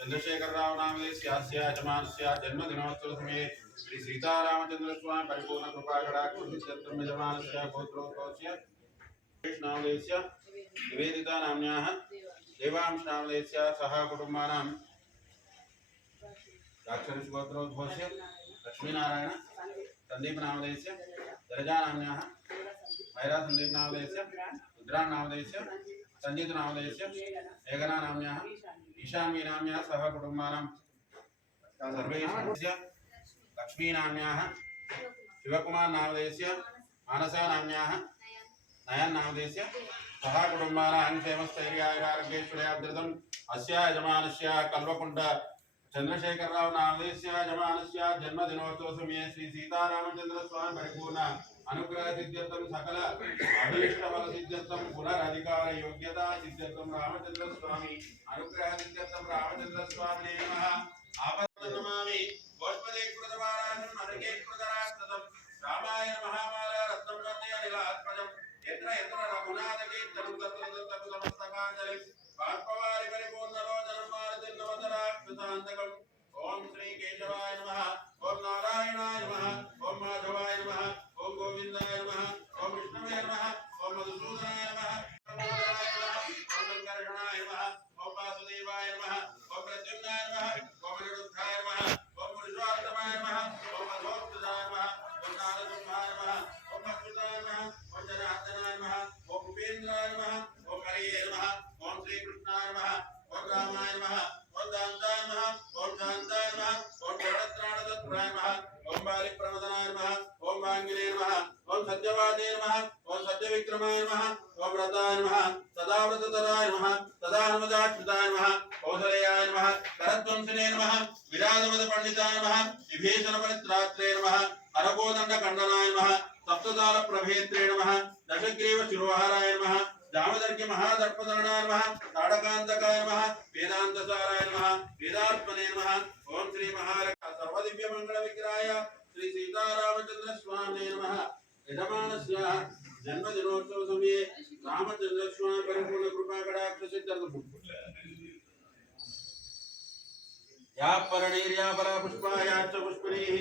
चंद्रशेखर राव जन्मदिनोत्सव समय श्री सीतारामचंद्र स्वामी परिपूर्ण कृपा कटाक्षम यजमानस्य गोत्रोद्भवस्य निवेदिता नाम्न्याः देवांश नामधेयस्य सह कुटुंबानां दाक्षिण्य गोत्रोद्भवस्य लक्ष्मीनारायण संदीप नामधेयस्य जलजा नाम्न्याः मैरा संदीप नामधेयस्य रुद्रा नामधेयस्य संजीत नामधेयस्य मेघना नाम्न्याः ईशान्वी नाम्न्याः सह कुटुंबानां सर्वेषां लक्ष्मी नाम्न्याः शिवकुमार नामधेयस्य मानसा नाम्न्याः नयन नामधेयस्य सह कुटुंबानां क्षेमस्थैर्यारोग्यैश्वर्याभिवृद्धिम् अस्य यजमानस्य कल्वकुंड चंद्रशेखर राव नामधेयस्य यजमानस्य जन्मदिनोत्सव समये श्री सीतारामचंद्र स्वामी परिपूर्ण अनुग्रह सिद्ध्यर्थम सकल अभीष्ट फल सिद्ध्यर्थम पुनरधिकार योग्यता सिद्ध्यर्थम रामचंद्र स्वामी अनुग्रह सिद्ध्यर्थम रामचंद्र स्वामी नमः आपदनमामि गोष्पदे कृतवारानं नरके कृतरास्तदं रामायण महामाला रत्नं वन्दे अनिलात्मजं यत्र यत्र रघुनाथ कीर्तनं तत्र तत्र समस्तकाञ्जलि बाष्पवारि परिपूर्णलोचनं मारुतिर्नवतराक्षसान्तकम् ओम श्री केशवाय नमः ओम नारायणाय नमः ओम माधवाय नमः ओम गोविंदाय नमः ओम विष्णवे नमः ओम मधुसूदनाय नमः ओम संकर्षणाय नमः ओम वासुदेवाय नमः ओम प्रद्युम्नाय नमः ओम अनिरुद्धाय नमः ओम पुरुषोत्तमाय नमः ओम मधोत्तमाय नमः ओम नारसिंहाय नमः ओम अच्युताय नमः ओम जनार्दनाय नमः ओम उपेन्द्राय नमः ओम हरये नमः ओम श्री कृष्णाय नमः ओम रामाय नमः ओम दान्ताय नमः ओम शान्ताय नमः ओम जगत्त्राणतत्पुराय नमः ओम बालिप्रमदनाय नमः ओम वाङ्गिने नमः ओम सत्यवादे नमः ओम सत्यविक्रमाय नमः ओम व्रताय नमः सदाव्रततराय नमः सदानुमदाच्युताय नमः कौसलेयाय नमः करध्वंसिने नमः विराजमदपण्डिताय नमः विभीषणपरित्रात्रे नमः अरकोदण्डखण्डनाय नमः सप्तताल प्रभेत्रे नमः दशग्रीव शिरोहाराय नमः दामोदर्घ्य महादर्पधरणाय नमः ताड़कांतकाय नमः वेदांतसाराय नमः वेदात्मने नमः ओम श्री महालक्ष्मी सर्वदिव्य मंगल विग्रहाय श्री सीतारामचंद्र स्वामी नमः यजमानस्य जन्मदिनोत्सव समये रामचंद्र स्वामी परिपूर्ण कृपा कटाक्ष सिद्ध्यर्थम या परनेर्या परा पुष्पाया च पुष्परीः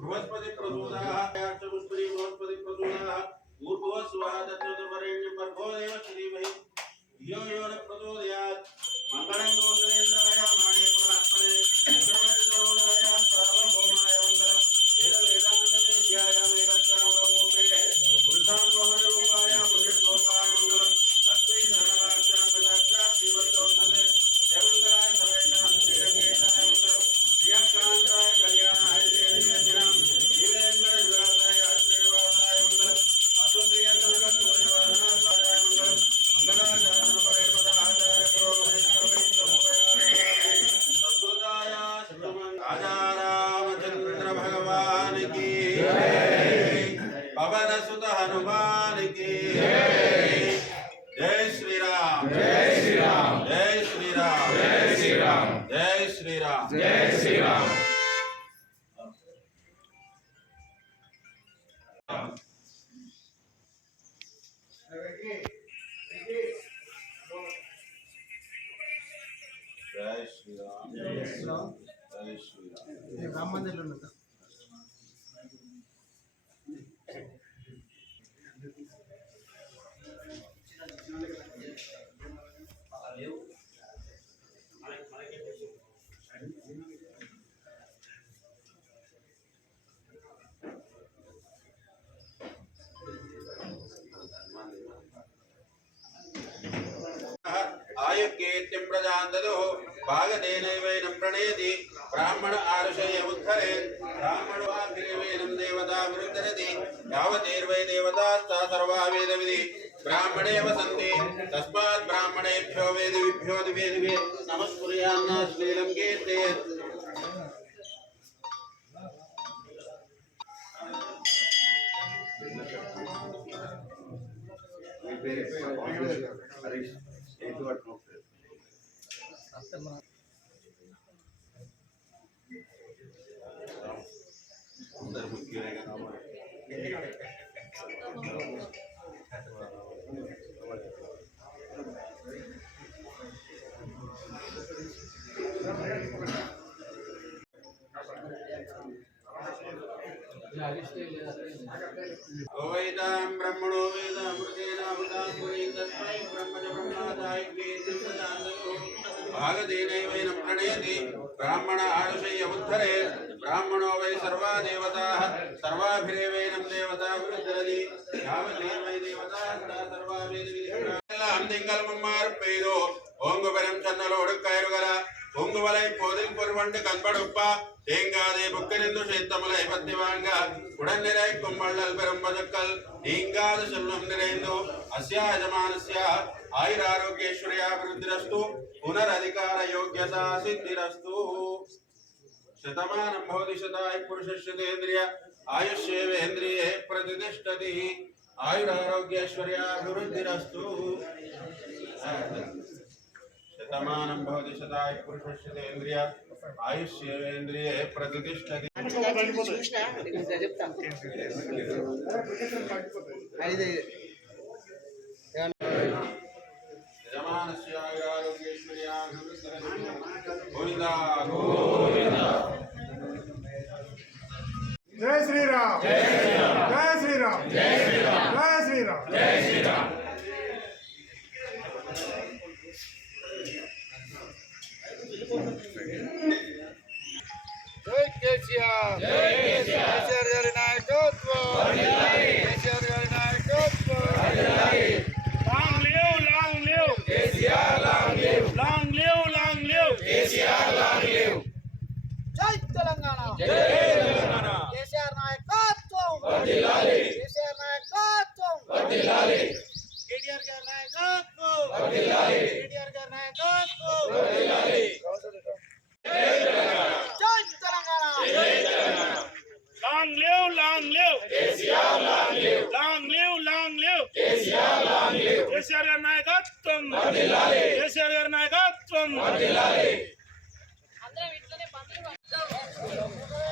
बृहस्पति प्रसूदाः या च पुष्परी बृहस्पति प्रसूदाः पूर्वस्वादत्तवरेण्यं भर्गो देवस्य धीमहि धियो यो न प्रचोदयात् मंगलं गोसलेन्द्राय माणिक्यपुरात्मने चक्रवर्तितनोजाय सार्वभौमाय मङ्गलं वेदवेदान्तवेद्याय मेघश्यामलमूर्तये पुरुषान्तमरूपाय पुण्यश्लोकाय मङ्गलं लक्ष्मीधनराक्षाङ्गदाक्षात् श्रीवत्सौषधे देवङ्गराय सवेशां श्रीरङ्गेशाय मङ्गलं प्रियकान्ताय कल्याणाय देवीयजनां शिवेन्द्रविलासाय श्रीनिवासाय मङ्गलं रामचंद्र भगवान की पवन सुत हनुमान की जय श्री राम जय श्री राम जय श्री राम जय श्री राम जय श्री राम जय श्री राम जय श्री राम जय श्री राम जय श्री राम राम मंदिर लो ना आयुक्येत्यं प्रजान्ददो भागदेनैवैनं प्रणयति ब्राह्मण आरुषये उद्धरे ब्राह्मणो आग्रेवेनं देवता विरुद्धरति यावदेर्वै देवतास्ता सर्वा वेदविधि ब्राह्मणे वसन्ति तस्मात् ब्राह्मणेभ्यो वेदविभ्यो दिवेदिवे नमस्कुर्यान्न श्रीलं कीर्तयेत् हरीश ఓవైతాం బ్రహ్మణో వేదామృతేనామృతాం పురీం తస్మై బ్రహ్మజ బ్రహ్మాదాయ భాగదేనైవైనం ప్రణయతి బ్రాహ్మణ ఆరుషయ్యముద్ధరే బ్రాహ్మణో వై సర్వా దేవతాః సర్వాభిరేవైనం దేవతాభిరుద్ధరతి యావదేవ వై దేవతాః సర్వా వేదవిధిఎல்லாம் திங்கள் மும்மாறு பெய்தோ ஓங்குபெரும் சன்னலோடு கயிறுகல பொங்குவலை போதில் பொருவண்டு கண்படுப்பா தேங்காதே புக்கனிந்து சேத்தமலை பத்தி வாங்க உடன் நிறைக்கும் வள்ளல் பெரும் பதுக்கல் நீங்காது செல்வம் நிறைந்தோ அஸ்யாஜமானஸ்ய ஆயுராரோగ్యేశ్వర్యాభివృద్ధిరస్తు పునరధికార యోగ్యతా సిద్ధిరస్తు శతమానం భవతి శతాయ పురుషస్యేంద్రియ ఆయుష్యేవేంద్రియే ప్రతిష్టతి ఆయురారోగ్యేశ్వర్యాభివృద్ధిరస్తు శతమానం భవతి శతాయ పురుషస్యేంద్రియ ఆయుష్యేవేంద్రియే ప్రతిష్టతి యజమానస్య ఆయురారోగ్యేశ్వర్యాభివృద్ధిరస్తు గోవిందా గోవిందా. జై శ్రీరామ్ జై శ్రీరామ్ జై శ్రీరామ్ జై శ్రీరామ్ జై శ్రీరామ్. జై కేసీఆర్ జై కేసీఆర్ గారి నాయకత్వం కేసీఆర్ గారి నాయకత్వం. Long live KCR, long live KCR, long live. జై తెలంగాణ జై తెలంగాణ. కేసీఆర్ నాయకత్వం వర్ధిల్లాలి, కేసీఆర్ నాయకత్వం వర్ధిల్లాలి, కేటీఆర్ గారి నాయకత్వం వర్ధిల్లాలి, కేటీఆర్ గారి నాయకత్వం వర్ధిల్లాలి. జై తెలంగాణ జై తెలంగాణ జై Telangana. Long live KCR, long live KCR, long live. KCR గారి నాయకత్వం వర్ధిల్లాలి, కేసీఆర్ గారి నాయకత్వం వర్ధిల్లాలి.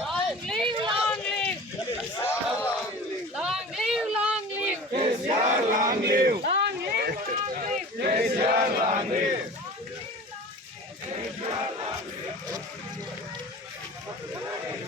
Long live, long live. Long live, long live. KCR, long live Long live, long live. KCR, long live.